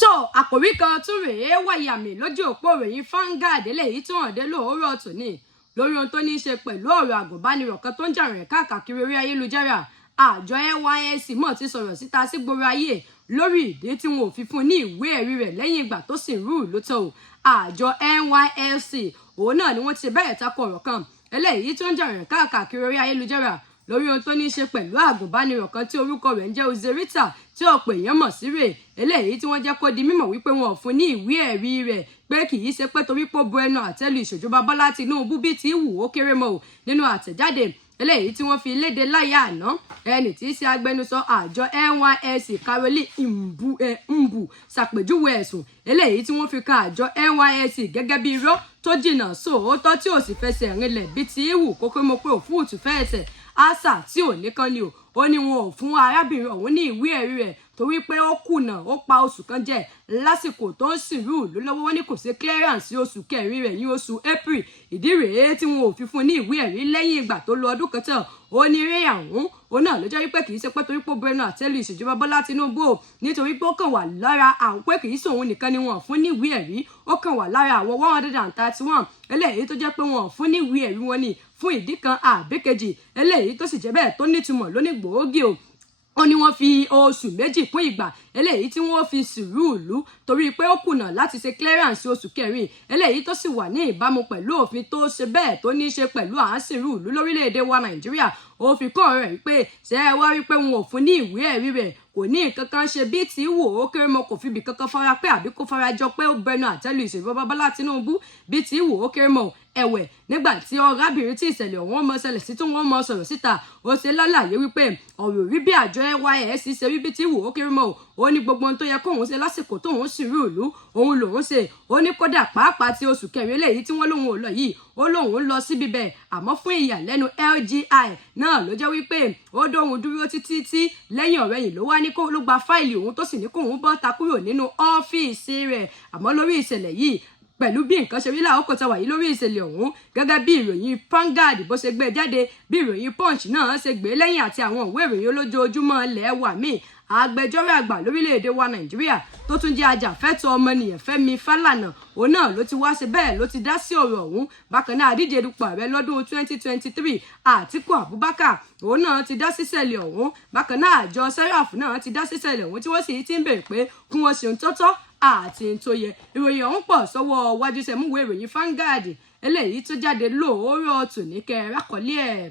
tó àkòrí kan tún rèé wáyà mi lójú òpó ìròyìn Vanguard eléyìí tó hàn dé lóòrọ̀ tòní lórí ohun tó ní í ṣe pẹ̀lú ọ̀rọ̀ àgùnbánirọ̀ kan tó ń jà rìn káàkiri orí ayélujára. Àjọ NYSC mọ̀ ti sọ̀rọ̀ síta sí gbòòrò ayé lórí ìdí tí wọn ò fi fún ní ìwé ẹ̀rí rẹ̀ lẹ́yìn ìgbà tó sì rú ìlú tó. Àjọ NYSC òun náà ni wọ́n ti bẹ̀rẹ̀ tako ọ̀rọ̀ kan eléyìí tó ń jà rìn káàkiri orí ayélujára lórí ohun tó ní í ṣe pẹ̀lú àgùnbánirọ̀ kan tí orúkọ rẹ̀ ń jẹ́ Uzerita tí ọ̀pọ̀ èèyàn mọ̀ sí Ray eléyìí tí wọ́n jẹ́ kó di mímọ̀ wípé wọn ò fún ní ìwé ẹ̀rí rẹ̀ pé kì í ṣe pé torí pé ó bu ẹnu àtẹ́lu ìṣèjọba Bọ́lá Tinubu bí ti wù ó kéré mọ́ nínú àtẹ̀jáde eléyìí tí wọ́n fi léde láyé àná ẹni tí í ṣe agbẹnusọ àjọ NYSC Caroline Mbu ṣàpèjúwe ẹ̀sùn eléyìí tí wọ́n fi kan àjọ NYSC gẹ́gẹ́ bí irọ́ tó jìnnà sóòótọ́ tí ò sì fẹsẹ̀ rinlẹ̀ bí ti wù kókó mọ́ pé òfúùtù fẹ́ẹ̀tẹ̀ àṣà tí ò nìkan ni ó ní wọn ò fún arábìnrin ọ̀hún ní ìwé ẹ̀rí rẹ̀ torí pé ó kùnà ó pa oṣù kan jẹ lásìkò tó ń sìnrú ìlú lọ́wọ́ wọn ní kò sí clearance oṣù kẹrin rẹ̀ ní oṣù April ìdí rèé tí wọn ò fi fún ní ìwé ẹ̀rí lẹ́yìn ìgbà tó lo ọdún kan tán ó ní Ray àwọn òun náà ló jẹ́ wípé kì í ṣe pé torí pé ó bẹnu àtẹ́lu ìṣèjọba Bọ́lá Tinubu nítorí pé ó kàn wà lára àwọn pé kì í sòun nìkan ni wọn fún ní ìwé ẹ̀rí ó kàn wà lára àwọn 131 eléyìí tó jẹ́ pé wọn fún ní ìwé ẹ̀rí wọn ni fún ìdí kan àbíkejì eléyìí tó sì jẹ́ bẹ́ẹ̀ tó nítumọ̀ lóní gbòógì ó ní wọ́n fi oṣù méjì kún ìgbà eléyìí tí wọ́n fi sùúrù ìlú torí pé ó kùnà láti ṣe clearance oṣù kẹrin eléyìí tó sì wà ní ìbámu pẹ̀lú òfin tó ṣe bẹ́ẹ̀ tó ní í ṣe pẹ̀lú àásìrú ìlú lórílẹ̀‐èdè wa Nàìjíríà ó fi kọ́ ọ̀rọ̀ rẹ̀ wípé ṣé ẹ wá rí pé wọn ò fún ní ìwé ẹ̀rí rẹ̀ kò ní nǹkan kan ṣe bí tí wò ó kéré mọ́ kò fi ibì kankan fara pé àbí kó fara jọ pé ó bẹnu àtẹ́lu ìṣèjọba Bọ́lá Tinubu bí tí wò ó kéré mọ́ ẹ̀wẹ̀ nígbà tí ọ̀rábìnrin tí ìṣẹ̀lẹ̀ ọ̀hún ọmọ ṣẹlẹ̀ sí tí wọ́n mọ sọ̀rọ̀ síta ó ṣe lálàyé wípé ọ̀rọ̀ rí bí àjọ NYSC ṣe rí bí tí wò ó kéré mọ́ ó ní gbogbo ohun tó yẹ kóun ṣe lásìkò tóun sì rú ìlú òun lòun ṣe ó ní kódà pàápàá tí oṣù kẹrin eléyìí tí wọ́n lòun ò lọ yìí ó lòun lọ síbi bẹ́ẹ̀ àmọ́ fún ìyàlẹ́nu LGI náà ló jẹ́ wípé ó dóhun dúró títí tí lẹ́yìn ọ̀rẹ́yìn ló wá ní kó ló gba fáìlì òun tó sì ní kóun bọ́ta kúrò nínú ọ́fíìsì rẹ̀ àmọ́ lórí ìṣẹ̀lẹ̀ yìí pẹ̀lú bí nǹkan ṣe rí láàkókò tá wà yìí lórí ìṣẹ̀lẹ̀ ọ̀hún gẹ́gẹ́ bí ìròyìn Vanguard bó ṣe gbé jáde bí ìròyìn Punch náà ṣe gbé lẹ́yìn àti àwọn ìwé ìròyìn olójoojúmọ́ ilẹ̀ wa míì agbẹjọ́rò àgbà lórílẹ̀‐èdè wa Nàìjíríà tó tún jẹ́ ajàfẹ́tọ̀ọ́ ọmọnìyàn Fẹ́mi Fálànà òun náà ló ti wá ṣe bẹ́ẹ̀ ló ti dá sí ọ̀rọ̀ ọ̀hún bákan náà àdíje dupò ààrẹ lọ́dún 2023 Àtíkù Abubakar òun náà ti dá síṣẹ̀lẹ̀ ọ̀hún bákan náà àjọ Seraf náà ti dá síṣẹ̀lẹ̀ ọ̀hún tí wọ́n sì ti ń bèèrè pé kí wọ́n ṣe ohun tó tọ́ àti ohun tó yẹ ìròyìn ọ̀hún pọ̀ sọ́wọ́ wájú sẹ́múwé ìròyìn Vanguard eléyìí tó jáde lóòórọ̀ tòní kẹ́ rákọ́lé ẹ̀.